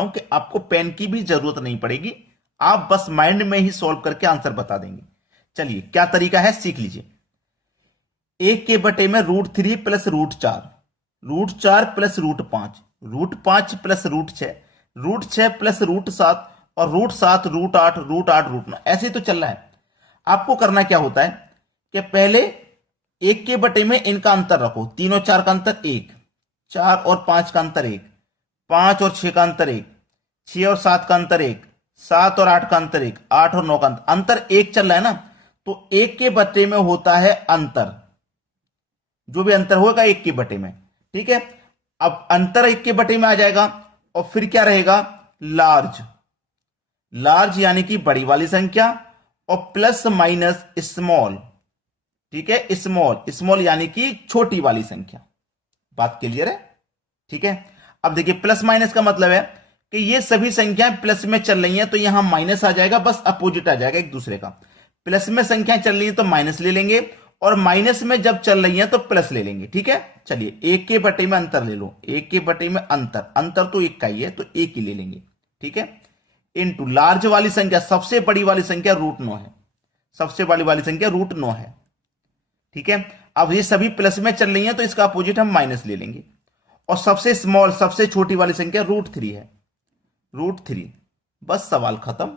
हूं कि आपको पेन की भी जरूरत नहीं पड़ेगी, आप बस माइंड में ही सॉल्व करके आंसर बता देंगे। चलिए क्या तरीका है सीख लीजिए। 1 के बटे में √3 प्लस √4, √4 प्लस √5, √5 प्लस √6, √6 प्लस √7 और √7 √8 √8 √9, ऐसे तो चल रहा है। आपको करना क्या होता है कि पहले 1 के बटे में इनका अंतर रखो, 3 और 4 का अंतर 1, 4 और 5 का अंतर 1, 5 और 6 का अंतर 1, 6 और 7 का अंतर 1, 7 और 8 का अंतर 1, 8 और 9 का अंतर 1 चल रहा है ना। तो 1 के बटे में होता है अंतर, जो भी अंतर होगा 1 के बटे में, ठीक है। अब अंतर 1 के बटे में आ जाएगा और फिर क्या रहेगा, लार्ज, लार्ज यानी कि बड़ी वाली संख्या और प्लस माइनस स्मॉल, ठीक है, स्मॉल, स्मॉल यानी कि छोटी वाली संख्या। बात क्लियर है, ठीक है। अब देखिए प्लस माइनस का मतलब है कि ये सभी संख्याएं प्लस में चल रही हैं तो यहां माइनस आ जाएगा, बस अपोजिट आ जाएगा एक दूसरे का। प्लस में संख्याएं चल रही हैं तो माइनस ले लेंगे और माइनस में जब चल रही हैं तो प्लस ले लेंगे, ठीक है। चलिए 1 के बटे में अंतर ले लो, 1 के बटे में अंतर, अंतर तो 1 का ही है तो 1 ही ले लेंगे, ठीक है। इनटू लार्ज वाली संख्या, सबसे बड़ी वाली संख्या √9 है, सबसे बड़ी वाली संख्या √9 है, ठीक है। अब ये सभी प्लस में चल रही हैं तो इसका अपोजिट हम माइनस ले लेंगे और सबसे स्मॉल, सबसे छोटी वाली संख्या √3 है, √3, बस सवाल खत्म,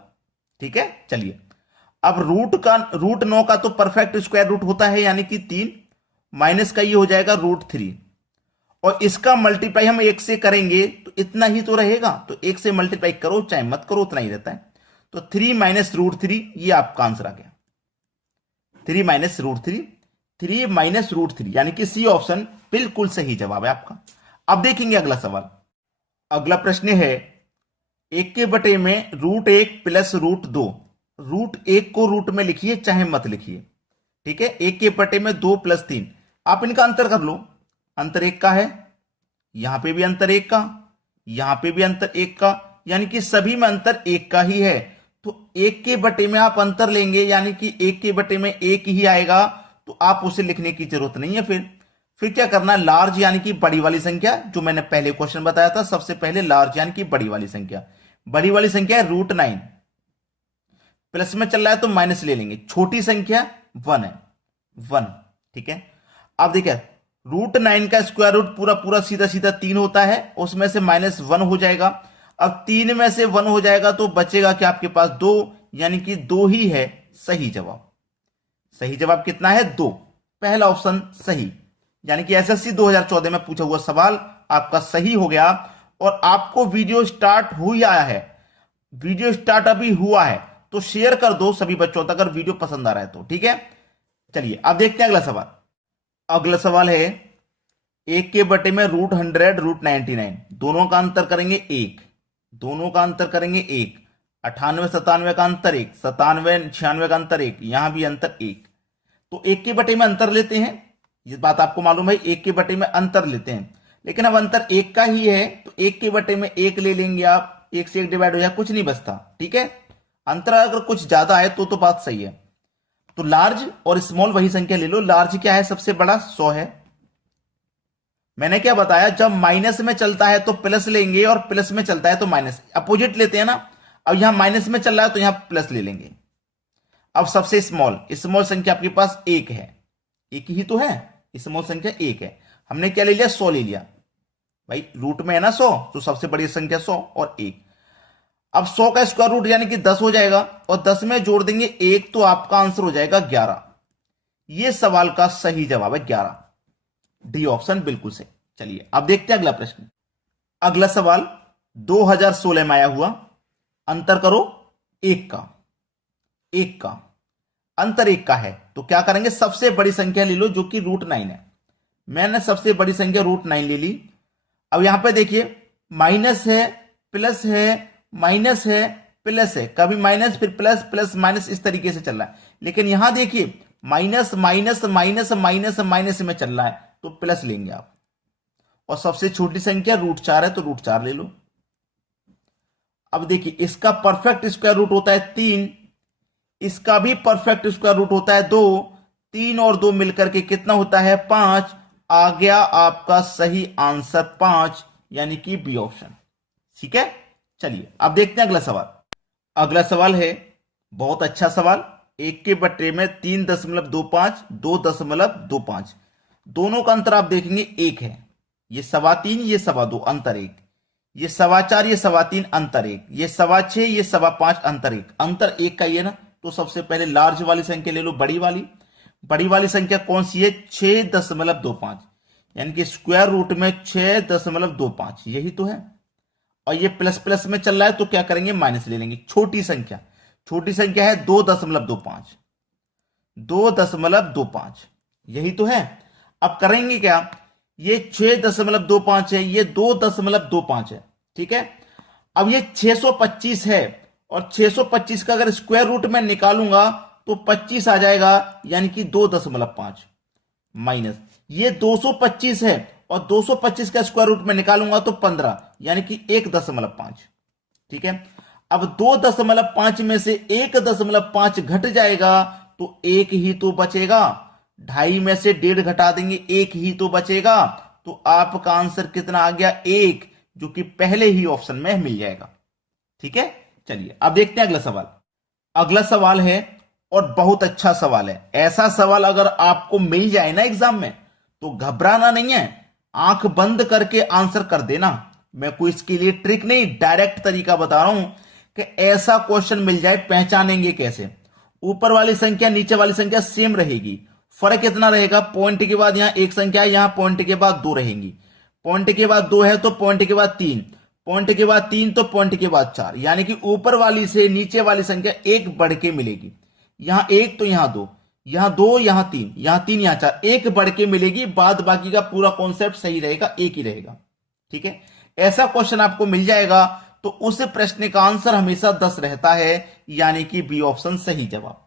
ठीक है। चलिए अब √9 का तो परफेक्ट स्क्वायर रूट होता है यानी कि 3, माइनस का ये हो जाएगा √3 और इसका मल्टीप्लाई हम 1 से करेंगे तो इतना ही तो रहेगा, तो 1 से मल्टीप्लाई करो चाहे मत करो उतना ही रहता है। तो 3 माइनस √3, ये आपका आंसर आ गया, 3 माइनस √3, 3 माइनस √3 यानी कि सी ऑप्शन बिल्कुल सही जवाब है आपका। अब देखेंगे अगला सवाल। अगला प्रश्न है 1 के बटे में √1 प्लस √2, √1 को रूट में लिखिए चाहे मत लिखिए, ठीक है। 1 के बटे में 2 प्लस 3, आप इनका अंतर कर लो, अंतर 1 का है, यहां पे भी अंतर 1 का, यहां पे भी अंतर 1 का, यानी कि सभी में अंतर 1 का ही है। तो 1 के बटे में आप अंतर लेंगे यानी कि 1 के बटे में 1 ही आएगा, तो आप उसे लिखने की जरूरत नहीं है। फिर क्या करना, लार्ज यानी कि बड़ी वाली संख्या, जो मैंने पहले क्वेश्चन बताया था, सबसे पहले लार्ज यानी कि बड़ी वाली संख्या, बड़ी वाली संख्या है √9, प्लस में चल रहा है तो माइनस ले लेंगे, छोटी संख्या 1 है, 1, ठीक है। अब देखिए √9 का स्क्वायर रूट पूरा पूरा सीधा सीधा 3 होता है, उसमें से -1 हो जाएगा। अब 3 में से 1 हो जाएगा तो बचेगा क्या आपके पास 2, यानी कि 2 ही है सही जवाब। सही जवाब कितना है, 2, पहला ऑप्शन सही, यानी कि एसएससी 2014 में पूछा हुआ सवाल आपका सही हो गया। और आपको वीडियो स्टार्ट हुआ है, वीडियो स्टार्ट अभी हुआ है तो शेयर कर दो सभी बच्चों तक अगर वीडियो पसंद आ रहा है तो, ठीक है। चलिए अब देखते हैं अगला सवाल। अगला सवाल है 1 के बटे में √100 √99, दोनों का अंतर करेंगे 1, दोनों का अंतर करेंगे 1, 98 97 का अंतर 1, 97 96 का अंतर 1, यहां भी अंतर 1, तो 1 के बटे में अंतर लेते हैं, ये बात आपको मालूम है 1 के बटे में अंतर लेते हैं, लेकिन अब अंतर 1 का ही है तो 1 के बटे में 1 ले लेंगे आप, 1 से 1 डिवाइड हो जाए, कुछ नहीं बचता, ठीक है। अंतर अगर कुछ ज्यादा है तो बात सही है। तो लार्ज और स्मॉल वही संख्या ले लो, लार्ज क्या है सबसे बड़ा 100 है। मैंने क्या बताया, जब माइनस में चलता है तो प्लस लेंगे और प्लस में चलता है तो माइनस, अपोजिट लेते हैं ना। अब यहां माइनस में चल रहा है तो यहां प्लस ले लेंगे। अब सबसे स्मॉल, स्मॉल संख्या आपके पास 1 है, 1 ही तो है, स्मॉल संख्या 1 है, हमने क्या ले लिया 100 ले लिया, भाई रूट में है ना 100 तो सबसे बड़ी संख्या 100 और 1। अब 100 का स्क्वायर रूट यानी कि 10 हो जाएगा और 10 में जोड़ देंगे 1 तो आपका आंसर हो जाएगा 11। यह सवाल का सही जवाब है 11, डी ऑप्शन बिल्कुल सही। चलिए अब देखते हैं अगला प्रश्न। अगला सवाल 2016 में आया हुआ, अंतर करो 1 का, 1 का अंतर 1 का है तो क्या करेंगे, सबसे बड़ी संख्या ले लो जो कि √9 है। मैंने सबसे बड़ी संख्या √9 ले ली। अब यहां पे देखिए माइनस है, प्लस है, माइनस है, प्लस है, कभी माइनस फिर प्लस, प्लस माइनस, इस तरीके से चल रहा है। लेकिन यहां देखिए minus minus minus minus minus में चल रहा है तो प्लस लेंगे आप। और सबसे छोटी संख्या √4 है तो √4 ले लो। अब देखिए इसका परफेक्ट स्क्वायर रूट होता है 3, इसका भी परफेक्ट स्क्वायर रूट होता है 2, 3 और 2 मिलकर के कितना होता है 5। आ गया आपका सही आंसर 5, यानी कि बी ऑप्शन, ठीक है। चलिए अब देखते हैं अगला सवाल। अगला सवाल है बहुत अच्छा सवाल। 1 के बटे में 3.25, 2.25, दोनों का अंतर आप देखेंगे 1 है। ये 3.25, ये 2.25, अंतर 1। ये 4.25, ये 3.25, अंतर 1। ये 6.25, ये 5.25, अंतर 1। अंतर 1 का ये ना, तो सबसे पहले लार्ज वाली संख्या ले लो, बड़ी वाली। बड़ी वाली संख्या कौन सी है? 6.25, यानी कि स्क्वायर रूट में 6.25, यही तो है। और ये प्लस प्लस में चल रहा है तो क्या करेंगे? माइनस ले लेंगे। छोटी संख्या है 2.25, 2.25, यही तो है। अब करेंगे क्या? ये 6.25 है, ये 2.25 है, ठीक है। अब ये 625 है, और 625 का अगर स्क्वायर रूट में निकालूंगा तो 25 आ जाएगा, यानी कि 2.5 माइनस ये 225 है, और 225 का स्क्वायर रूट में निकालूंगा तो 15, यानी कि 1.5, ठीक है। अब 2.5 में से 1.5 घट जाएगा तो 1 ही तो बचेगा। 2.5 में से 1.5 घटा देंगे, 1 ही तो बचेगा। तो आपका आंसर कितना आ गया? 1, जो कि पहले ही ऑप्शन में मिल जाएगा, ठीक है। चलिए अब देखते हैं अगला सवाल। अगला सवाल है और बहुत अच्छा सवाल है। ऐसा सवाल अगर आपको मिल जाए ना एग्जाम में तो घबराना नहीं है, आंख बंद करके आंसर कर देना। मैं कोई इसके लिए ट्रिक नहीं, डायरेक्ट तरीका बता रहा हूं कि ऐसा क्वेश्चन मिल जाए पहचानेंगे कैसे। ऊपर वाली संख्या नीचे वाली संख्या सेम रहेगी, फर्क कितना रहेगा? पॉइंट के बाद यहां एक संख्या है, यहां पॉइंट के बाद 2 रहेंगी। पॉइंट के बाद 2 है तो पॉइंट के बाद 3, पॉइंट के बाद 3 तो पॉइंट के बाद 4, यानी कि ऊपर वाली से नीचे वाली संख्या एक बढ़ के मिलेगी। यहां 1 तो यहां 2, यहां 2, यहां 3, यहां 3, यहां 4, एक बढ़ के मिलेगी। बाद बाकी का पूरा कॉन्सेप्ट सही रहेगा, एक ही रहेगा, ठीक है। ऐसा क्वेश्चन आपको मिल जाएगा तो उस प्रश्न का आंसर हमेशा 10 रहता है, यानी कि बी ऑप्शन सही जवाब।